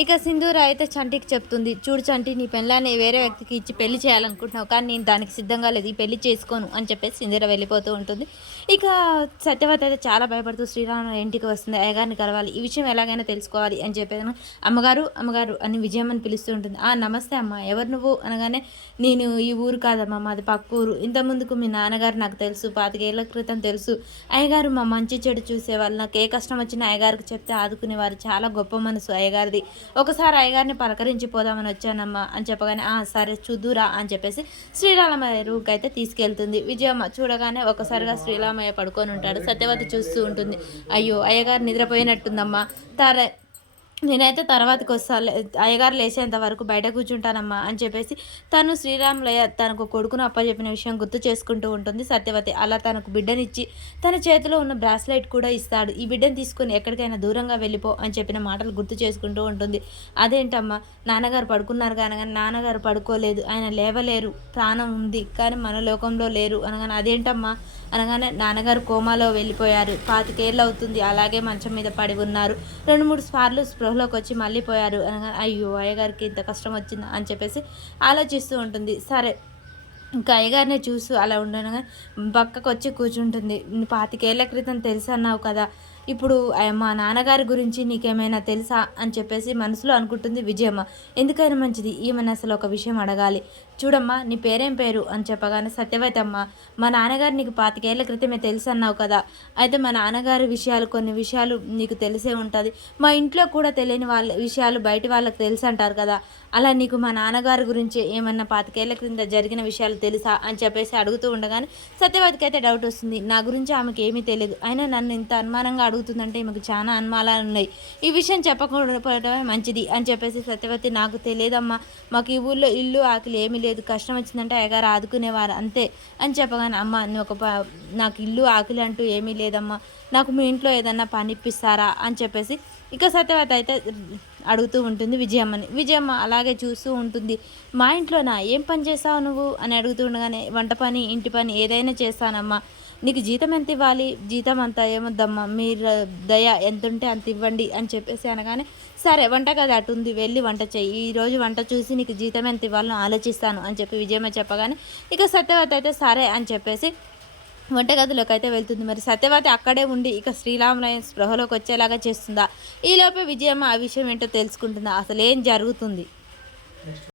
ఇక సింధూర అయితే చంటికి చెప్తుంది చూడు చంటి నీ పెళ్ళాన్ని వేరే వ్యక్తికి ఇచ్చి పెళ్ళి చేయాలనుకుంటున్నావు కానీ నేను దానికి సిద్ధంగా లేదు ఈ పెళ్ళి చేసుకోను అని చెప్పేసి సింధూర వెళ్ళిపోతూ ఉంటుంది. ఇక సత్యవతి అయితే చాలా భయపడుతూ శ్రీరామ ఇంటికి వస్తుంది అయ్యగారిని కలవాలి ఈ విషయం ఎలాగైనా తెలుసుకోవాలి అని చెప్పేది అమ్మగారు అమ్మగారు అని విజయమ్మని పిలుస్తూ ఉంటుంది. ఆ నమస్తే అమ్మ ఎవరు నువ్వు? అనగానే నేను ఈ ఊరు కాదమ్మా మాది పక్క ఊరు. ఇంత ముందుకు మీ నాన్నగారు నాకు తెలుసు పాతికేళ్ళ క్రితం తెలుసు. అయ్యగారు మా మంచి చెడు చూసేవాళ్ళు నాకు ఏ కష్టం వచ్చినా అయ్యగారికి చెప్తే ఆదుకునేవారు. చాలా గొప్ప మనసు అయ్యగారిది. ఒకసారి అయ్యగారిని పలకరించి పోదామని వచ్చానమ్మా అని చెప్పగానే ఆ సరే చూద్దురా అని చెప్పేసి శ్రీరామయ్య రూకి అయితే తీసుకెళ్తుంది. విజయమ్మ చూడగానే ఒకసారిగా శ్రీరామయ్య పడుకొని ఉంటాడు. సత్యవతి చూస్తూ ఉంటుంది. అయ్యో అయ్యగారు నిద్రపోయినట్టుందమ్మా. తర నేనైతే తర్వాతకి వస్తా అయ్యగారు లేచేంత వరకు బయట కూర్చుంటానమ్మా అని చెప్పేసి తను శ్రీరాములయ్య తనకు కొడుకును అప్పచెప్పిన విషయం గుర్తు చేసుకుంటూ ఉంటుంది. సత్యవతి అలా తనకు బిడ్డనిచ్చి తన చేతిలో ఉన్న బ్రాస్లెట్ కూడా ఇస్తాడు. ఈ బిడ్డను తీసుకొని ఎక్కడికైనా దూరంగా వెళ్ళిపో అని చెప్పిన మాటలు గుర్తు చేసుకుంటూ ఉంటుంది. అదేంటమ్మా నాన్నగారు పడుకున్నారు కానీ నాన్నగారు పడుకోలేదు. ఆయన లేవలేరు ప్రాణం ఉంది కానీ మన లోకంలో లేరు అనగానే అదేంటమ్మా అనగానే నాన్నగారు కోమాలో వెళ్ళిపోయారు. పాతికేళ్ళు అవుతుంది. అలాగే మంచం మీద పడి ఉన్నారు. రెండు మూడు సార్లు స్పృహలోకి వచ్చి మళ్ళీ పోయారు. అనగానే అయ్యో అయ్యగారికి ఇంత కష్టం వచ్చిందా అని చెప్పేసి ఆలోచిస్తూ ఉంటుంది. సరే ఇంకా అయ్యగారిని చూస్తూ అలా ఉండగా పక్కకు వచ్చి కూర్చుంటుంది పాతికేళ్ళ క్రితం తెలుసు అన్నావు కదా? ఇప్పుడు మా నాన్నగారి గురించి నీకేమైనా తెలుసా? అని చెప్పేసి మనసులో అనుకుంటుంది విజయమ్మ. ఎందుకైనా మంచిది. ఈమెను అసలు ఒక విషయం అడగాలి. చూడమ్మా నీ పేరేం పేరు? అని చెప్పగానే సత్యవతమ్మ మా నాన్నగారు నీకు పాతికేళ్ళ క్రితమే తెలుసు అన్నావు కదా. అయితే మా నాన్నగారి విషయాలు కొన్ని విషయాలు నీకు తెలిసే ఉంటుంది. మా ఇంట్లో కూడా తెలియని వాళ్ళ విషయాలు బయట వాళ్ళకి తెలుసు అంటారు కదా. అలా నీకు మా నాన్నగారి గురించి ఏమన్నా పాతికేళ్ళ క్రింద జరిగిన విషయాలు తెలుసా? అని చెప్పేసి అడుగుతూ ఉండగానే సత్యవతికి అయితే డౌట్ వస్తుంది. నా గురించి ఆమెకి ఏమీ తెలియదు. అయినా నన్ను ఇంత అనుమానంగా అడుగుతుందంటే ఈమెకు చాలా అనుమానాలు ఉన్నాయి. ఈ విషయం చెప్పకుండా మంచిది అని చెప్పేసి సత్యవతి నాకు తెలియదమ్మా. మాకు ఈ ఊళ్ళో ఇల్లు ఆకలి ఏమీ లేదు కష్టం వచ్చిందంటే అయ్యగారు ఆదుకునేవారు అంతే అని చెప్పగానే అమ్మ నువ్వు ఒక నాకు ఇల్లు ఆకులు అంటూ ఏమీ లేదమ్మా నాకు మీ ఇంట్లో ఏదన్నా పని ఇప్పిస్తారా? అని చెప్పేసి ఇక సత్యవత అయితే అడుగుతూ ఉంటుంది విజయమ్మని. విజయమ్మ అలాగే చూస్తూ ఉంటుంది మా ఇంట్లోనా? ఏం పని చేస్తావు నువ్వు? అని అడుగుతూ ఉండగానే వంట పని ఇంటి పని ఏదైనా చేస్తానమ్మా నీకు జీతం ఎంత ఇవ్వాలి? జీతం అంతా ఏమొద్దమ్మా మీరు దయ ఎంత ఉంటే అంత ఇవ్వండి అని చెప్పేసి అనగానే సరే వంట కదా అటు ఉంది వెళ్ళి వంట చెయ్యి. ఈరోజు వంట చూసి నీకు జీతం ఎంత ఇవ్వాలని ఆలోచిస్తాను అని చెప్పి విజయమ్మ చెప్పగానే ఇక సత్యవతి అయితే సరే అని చెప్పేసి వంటగదిలోకి అయితే వెళ్తుంది. మరి సత్యవతి అక్కడే ఉండి ఇక శ్రీరాములయ్య స్పృహలోకి వచ్చేలాగా చేస్తుందా? ఈలోపే విజయమ్మ ఆ విషయం ఏంటో తెలుసుకుంటుందా? అసలు ఏం జరుగుతుంది?